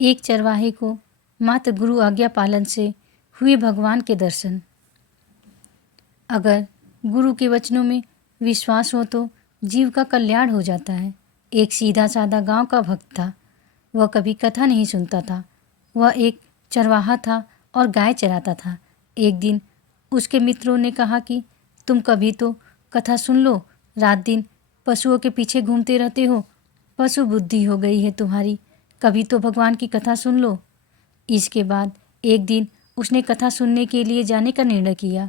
एक चरवाहे को मात्र गुरु आज्ञा पालन से हुए भगवान के दर्शन। अगर गुरु के वचनों में विश्वास हो तो जीव का कल्याण हो जाता है। एक सीधा साधा गांव का भक्त था। वह कभी कथा नहीं सुनता था। वह एक चरवाहा था और गाय चराता था। एक दिन उसके मित्रों ने कहा कि तुम कभी तो कथा सुन लो, रात दिन पशुओं के पीछे घूमते रहते हो, पशु बुद्धि हो गई है तुम्हारी, कभी तो भगवान की कथा सुन लो। इसके बाद एक दिन उसने कथा सुनने के लिए जाने का निर्णय किया।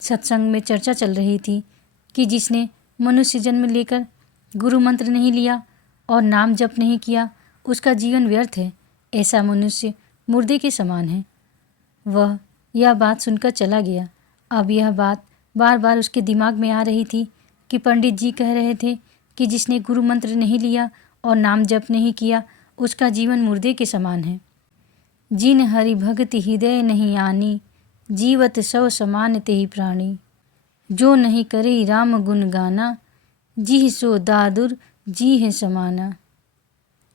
सत्संग में चर्चा चल रही थी कि जिसने मनुष्य जन्म लेकर गुरु मंत्र नहीं लिया और नाम जप नहीं किया उसका जीवन व्यर्थ है, ऐसा मनुष्य मुर्दे के समान है। वह यह बात सुनकर चला गया। अब यह बात बार बार उसके दिमाग में आ रही थी कि पंडित जी कह रहे थे कि जिसने गुरु मंत्र नहीं लिया और नाम जप नहीं किया उसका जीवन मुर्दे के समान है। जिन हरि भक्ति हृदय नहीं आनी, जीवत सव समान ते ही प्राणी। जो नहीं करे राम गुण गाना, जी सो दादुर जी है समाना।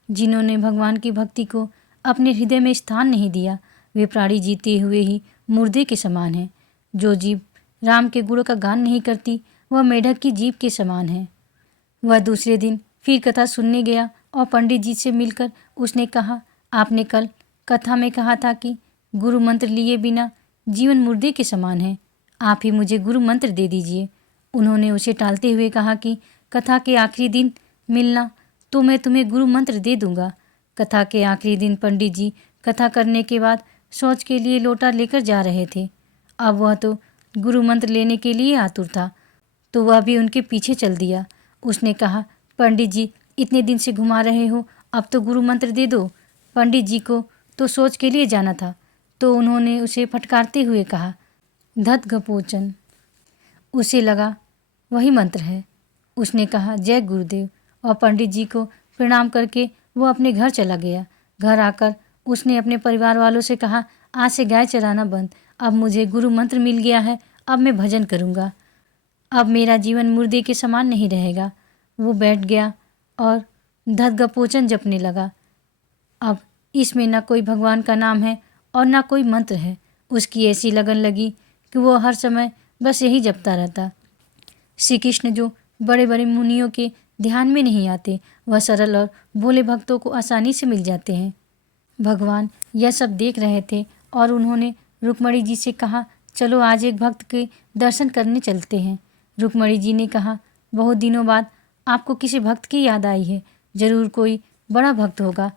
जिन्होंने भगवान की भक्ति को अपने हृदय में स्थान नहीं दिया वे प्राणी जीते हुए ही मुर्दे के समान है। जो जीव राम के गुणों का गान नहीं करती वह मेढक की जीभ के समान है। वह दूसरे दिन फिर कथा सुनने गया और पंडित जी से मिलकर उसने कहा, आपने कल कथा में कहा था कि गुरु मंत्र लिए बिना जीवन मुर्दे के समान है, आप ही मुझे गुरु मंत्र दे दीजिए। उन्होंने उसे टालते हुए कहा कि कथा के आखिरी दिन मिलना तो मैं तुम्हें गुरु मंत्र दे दूंगा। कथा के आखिरी दिन पंडित जी कथा करने के बाद शौच के लिए लोटा लेकर जा रहे थे। अब वह तो गुरु मंत्र लेने के लिए आतुर था, तो वह भी उनके पीछे चल दिया। उसने कहा, पंडित जी इतने दिन से घुमा रहे हो, अब तो गुरु मंत्र दे दो। पंडित जी को तो शौच के लिए जाना था, तो उन्होंने उसे फटकारते हुए कहा, धत घपोचन। उसे लगा वही मंत्र है। उसने कहा, जय गुरुदेव, और पंडित जी को प्रणाम करके वो अपने घर चला गया। घर आकर उसने अपने परिवार वालों से कहा, आज से गाय चराना बंद, अब मुझे गुरु मंत्र मिल गया है, अब मैं भजन करूँगा, अब मेरा जीवन मुर्दे के समान नहीं रहेगा। वो बैठ गया और धदगपोचन जपने लगा। अब इसमें ना कोई भगवान का नाम है और ना कोई मंत्र है। उसकी ऐसी लगन लगी कि वो हर समय बस यही जपता रहता। श्री कृष्ण जो बड़े बड़े मुनियों के ध्यान में नहीं आते, वह सरल और भोले भक्तों को आसानी से मिल जाते हैं। भगवान यह सब देख रहे थे और उन्होंने रुक्मणी जी से कहा, चलो आज एक भक्त के दर्शन करने चलते हैं। रुक्मणी जी ने कहा, बहुत दिनों बाद आपको किसी भक्त की याद आई है, जरूर कोई बड़ा भक्त होगा।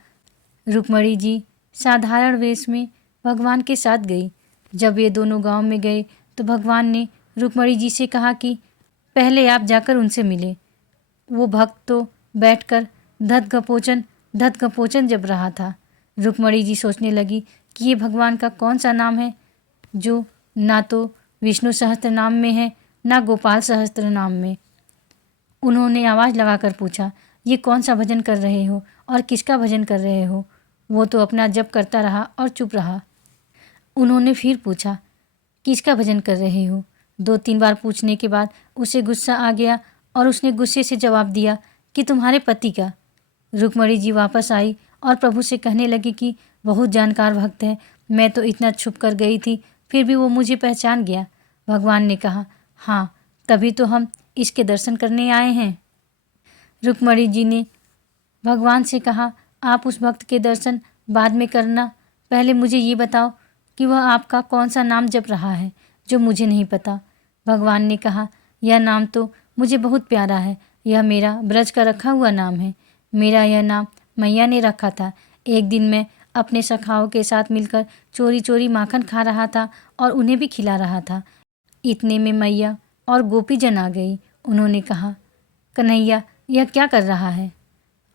रुक्मणी जी साधारण वेश में भगवान के साथ गई। जब वे दोनों गांव में गए तो भगवान ने रुक्मणी जी से कहा कि पहले आप जाकर उनसे मिले। वो भक्त तो बैठकर धत गपोचन जप रहा था। रुक्मणी जी सोचने लगी कि ये भगवान का कौन सा नाम है जो ना तो विष्णु सहस्त्र नाम में है ना गोपाल सहस्त्र नाम में। उन्होंने आवाज़ लगाकर पूछा, ये कौन सा भजन कर रहे हो और किसका भजन कर रहे हो? वो तो अपना जप करता रहा और चुप रहा। उन्होंने फिर पूछा, किसका भजन कर रहे हो? 2-3 बार पूछने के बाद उसे गुस्सा आ गया और उसने गुस्से से जवाब दिया कि तुम्हारे पति का। रुक्मणी जी वापस आई और प्रभु से कहने लगी कि बहुत जानकार भक्त है, मैं तो इतना छुप कर गई थी, फिर भी वो मुझे पहचान गया। भगवान ने कहा, हाँ, तभी तो हम इसके दर्शन करने आए हैं। रुक्मणी जी ने भगवान से कहा, आप उस भक्त के दर्शन बाद में करना, पहले मुझे ये बताओ कि वह आपका कौन सा नाम जप रहा है जो मुझे नहीं पता। भगवान ने कहा, यह नाम तो मुझे बहुत प्यारा है, यह मेरा ब्रज का रखा हुआ नाम है। मेरा यह नाम मैया ने रखा था। एक दिन मैं अपने सखाओं के साथ मिलकर चोरी चोरी माखन खा रहा था और उन्हें भी खिला रहा था। इतने में मैया और गोपीजन आ गई। उन्होंने कहा, कन्हैया यह क्या कर रहा है?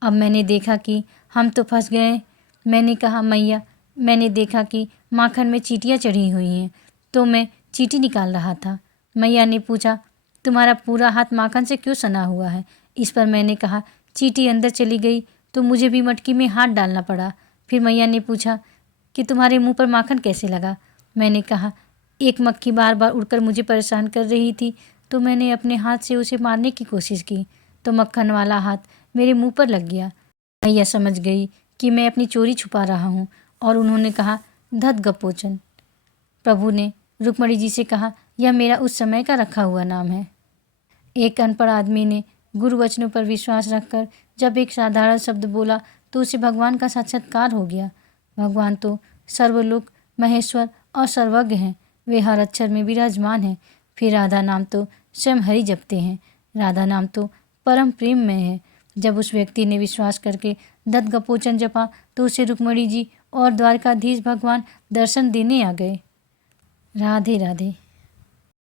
अब मैंने देखा कि हम तो फंस गए। मैंने कहा, मैया, मैंने देखा कि माखन में चींटियाँ चढ़ी हुई हैं, तो मैं चींटी निकाल रहा था। मैया ने पूछा, तुम्हारा पूरा हाथ माखन से क्यों सना हुआ है? इस पर मैंने कहा, चींटी अंदर चली गई तो मुझे भी मटकी में हाथ डालना पड़ा। फिर मैया ने पूछा कि तुम्हारे मुंह पर माखन कैसे लगा? मैंने कहा, एक मक्खी बार बार उड़कर मुझे परेशान कर रही थी, तो मैंने अपने हाथ से उसे मारने की कोशिश की, तो मक्खन वाला हाथ मेरे मुंह पर लग गया। मैया समझ गई कि मैं अपनी चोरी छुपा रहा हूँ। और उन्होंने कहा, धत गपोचन। प्रभु ने रुक्मणी जी से कहा, यह मेरा उस समय का रखा हुआ नाम है। एक अनपढ़ आदमी ने गुरु वचनों पर विश्वास रखकर जब एक साधारण शब्द बोला तो उसे भगवान का साक्षात्कार हो गया। भगवान तो सर्वलोक महेश्वर और सर्वज्ञ हैं। वे हर अक्षर में विराजमान हैं। फिर राधा नाम तो स्वयं हरि जपते हैं। राधा नाम तो परम प्रेम में है। जब उस व्यक्ति ने विश्वास करके दत्त गपोचन जपा तो उसे रुक्मणी जी और द्वारकाधीश भगवान दर्शन देने आ गए। राधे राधे।